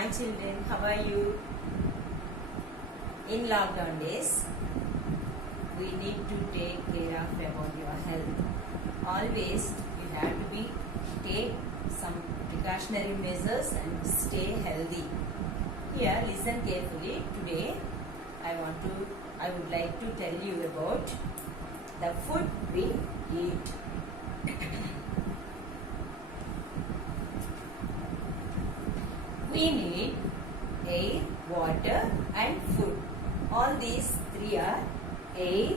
Hi children, how are you? In lockdown days, we need to take care of about your health. Always you have to take some precautionary measures and stay healthy. Here, listen carefully. Today, I would like to tell you about the food we eat. We need air, water and food. All these three are air,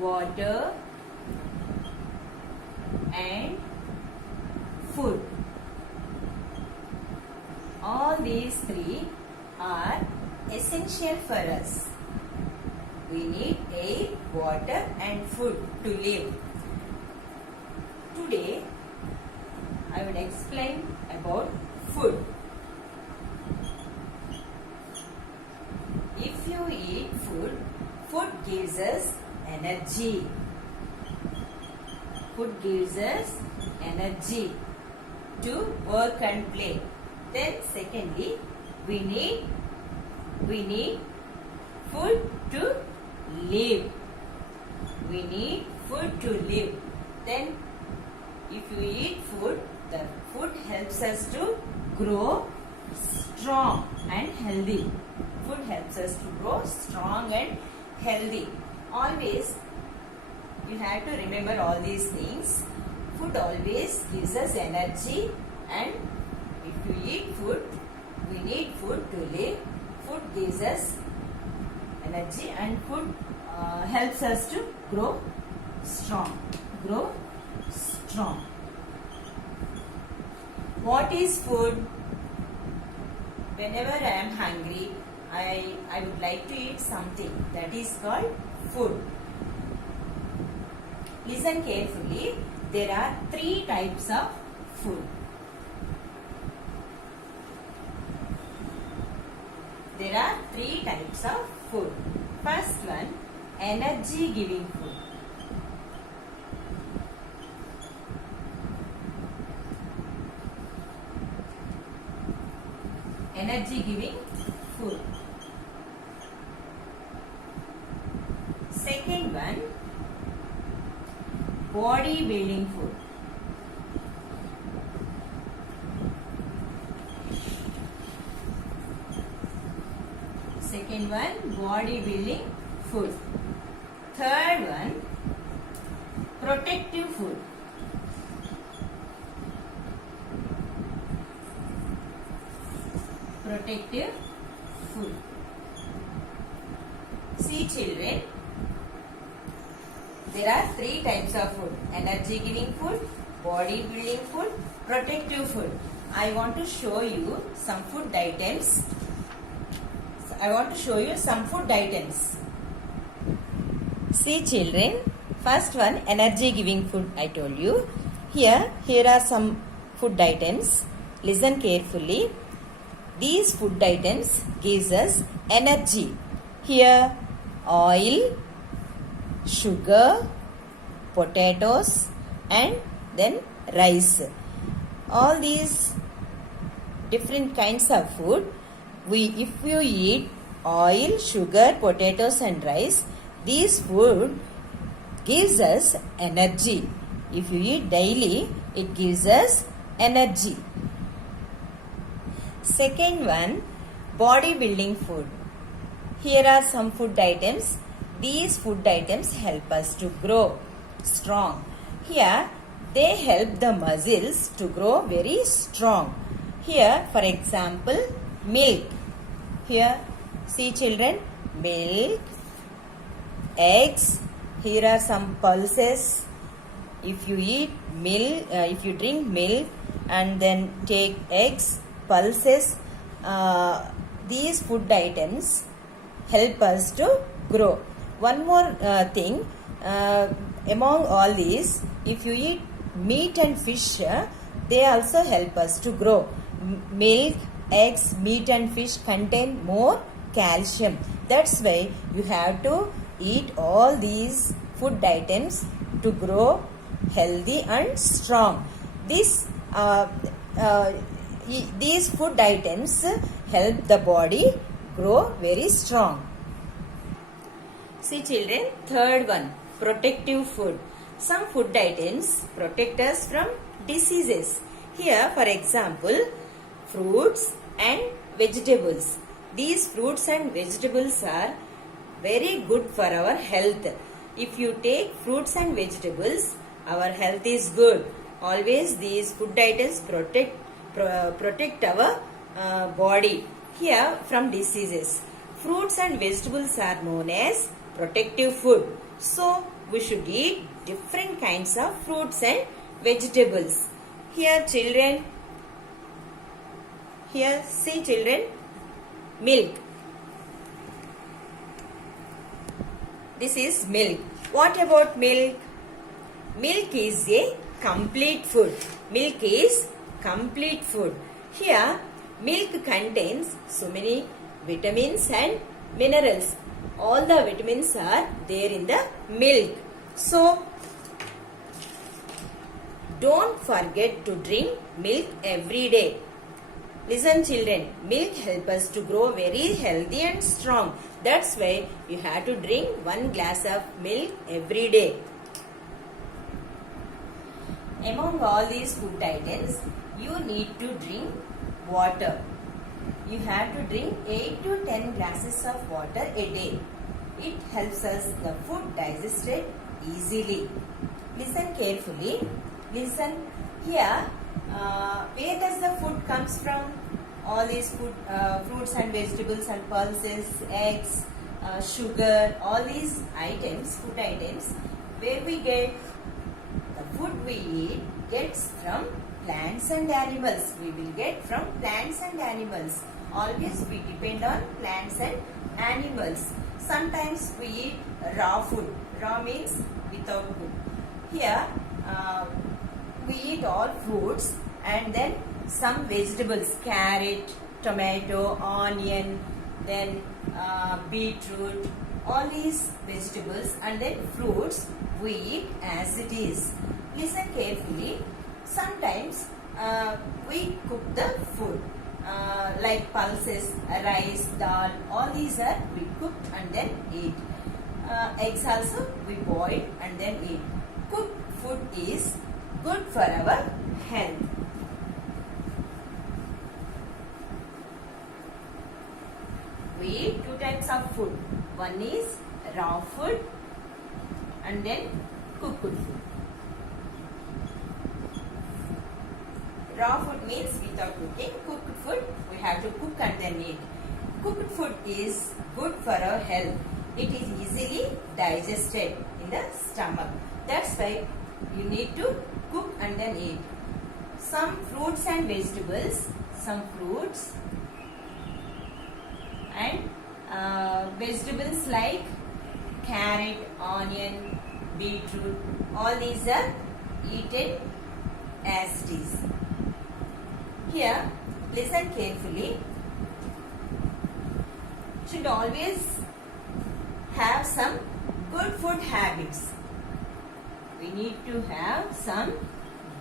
water and food. All these three are essential for us. We need air, water and food to live. Today, I will explain about food. If you eat food, food gives us energy. Food gives us energy to work and play. Then secondly, we need food to live. We need food to live. Then if you eat food, the food helps us to grow strong and healthy. Food helps us to grow strong and healthy. Always you have to remember all these things. Food always gives us energy, and if you eat food, we need food to live. Food gives us energy and food helps us to grow strong. Grow strong. What is food? Whenever I am hungry, I would like to eat something. That is called food. Listen carefully. There are three types of food. There are three types of food. First one, energy giving food. Energy giving food. Second one, body building food. Second one, body building food. Third one, protective food. Protective food. See children, there are three types of food. Energy giving food, body building food, protective food. I want to show you some food items. See children, first one, energy giving food I told you. Here are some food items. Listen carefully. These food items gives us energy. Here, oil, sugar, potatoes and then rice. All these different kinds of food, if you eat oil, sugar, potatoes and rice, these food gives us energy. If you eat daily, it gives us energy. Second one, body building food. Here are some food items. These food items help us to grow strong. Here, they help the muscles to grow very strong. Here, for example, milk. Here, see children, milk, eggs. Here are some pulses. If you eat milk, if you drink milk and then take eggs, pulses, these food items help us to grow. One more thing, among all these, if you eat meat and fish, they also help us to grow. Milk, eggs, meat and fish contain more calcium. That's why you have to eat all these food items to grow healthy and strong. This these food items help the body grow very strong. See children, third one, protective food. Some food items protect us from diseases. Here, for example, fruits and vegetables. These fruits and vegetables are very good for our health. If you take fruits and vegetables, our health is good. Always these food items protect our body here from diseases. Fruits and vegetables are known as protective food. So, we should eat different kinds of fruits and vegetables. Here children, here see children, milk. This is milk. What about milk? Milk is a complete food. Milk is complete food. Here, milk contains so many vitamins and minerals. All the vitamins are there in the milk. So, don't forget to drink milk every day. Listen children, milk helps us to grow very healthy and strong. That's why you have to drink 1 glass of milk every day. Among all these food items, you need to drink water. You have to drink 8 to 10 glasses of water a day. It helps us the food digested easily. Listen carefully. Listen here. Where does the food comes from? All these fruits and vegetables and pulses, eggs, sugar, all these items, food items, where we get the food we eat gets from plants and animals. We will get from plants and animals. Always we depend on plants and animals. Sometimes we eat raw food. Raw means without cook. Here we eat all fruits and then some vegetables, carrot, tomato, onion, then beetroot, all these vegetables and then fruits we eat as it is. Listen carefully. Sometimes we cook the food like pulses, rice, dal, all these are we cook and then eat. Eggs also we boil and then eat. Cooked food is good for our health. We eat 2 types of food. One is raw food and then cooked food. Raw food means without cooking. Cooked food we have to cook and then eat. Cooked food is good for our health. It is easily digested in the stomach. That's why you need to cook and then eat. Some fruits and vegetables, some fruits and vegetables like carrot, onion, beetroot, all these are eaten as it is. Here, listen carefully. Should always have some good food habits. We need to have some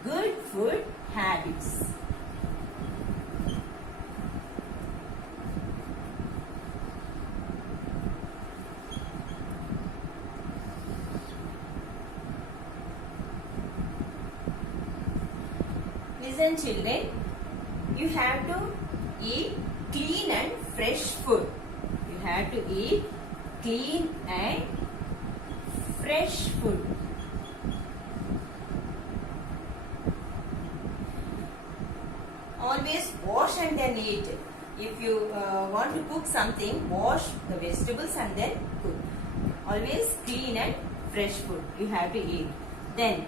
good food habits. Listen children, you have to eat clean and fresh food. You have to eat clean and fresh food. Always wash and then eat. If you want to cook something, wash the vegetables and then cook. Always clean and fresh food you have to eat. Then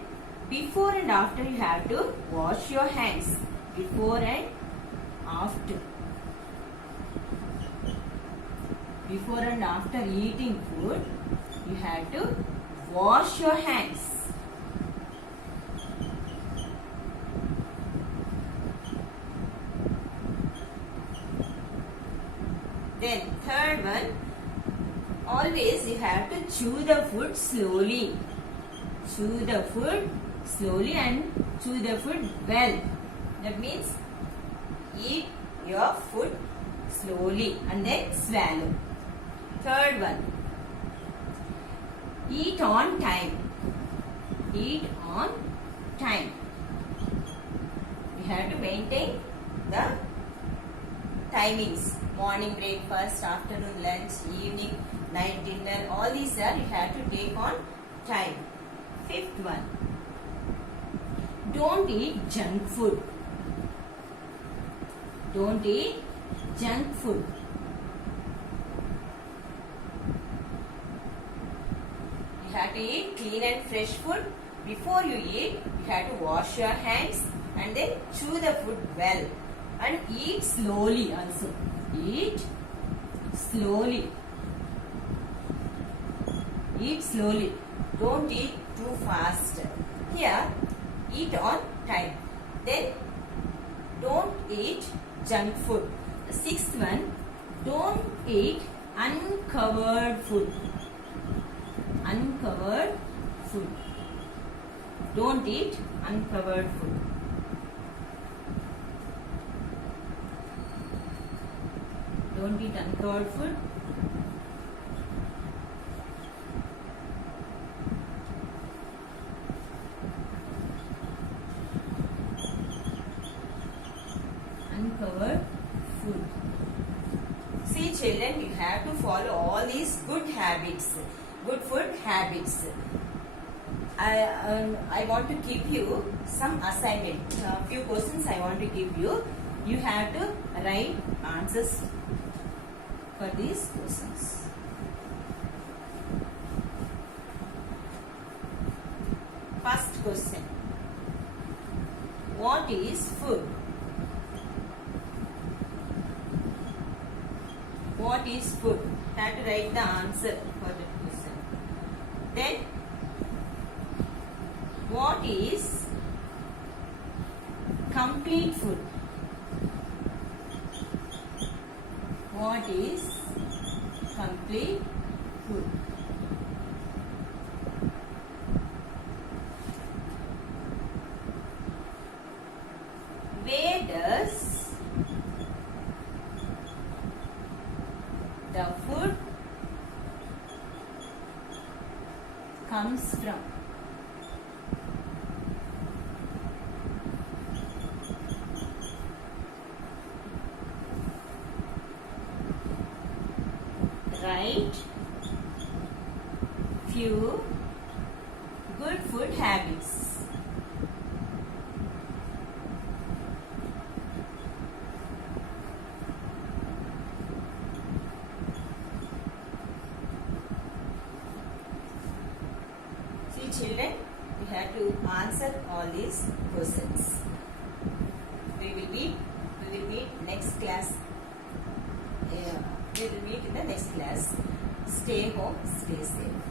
before and after you have to wash your hands. Before and after. Before and after eating food, you have to wash your hands. Then third one, always you have to chew the food slowly. Chew the food slowly and chew the food well. That means Eat your food slowly and then swallow. Third one. Eat on time. Eat on time. We have to maintain the timings. Morning breakfast, afternoon lunch, evening, night dinner. All these are you have to take on time. Fifth one. Don't eat junk food. Don't eat junk food. You have to eat clean and fresh food. Before you eat, you have to wash your hands and then chew the food well. And eat slowly also. Eat slowly. Eat slowly. Don't eat too fast. Here, eat on time. Then, don't eat junk food. The sixth one, don't eat uncovered food. Uncovered food. Don't eat uncovered food. Don't eat uncovered food. Uncovered food. See children, you have to follow all these good habits, good food habits. I want to give you some assignment. Few questions I want to give you. You have to write answers for these questions. First question. What is food? What is food? You have to write the answer for the question. Then, what is complete food? What is complete food? Where does the food comes from? Write few good food habits. See children, you have to answer all these questions. We will meet next class. We will meet in the next class. Stay home, stay safe.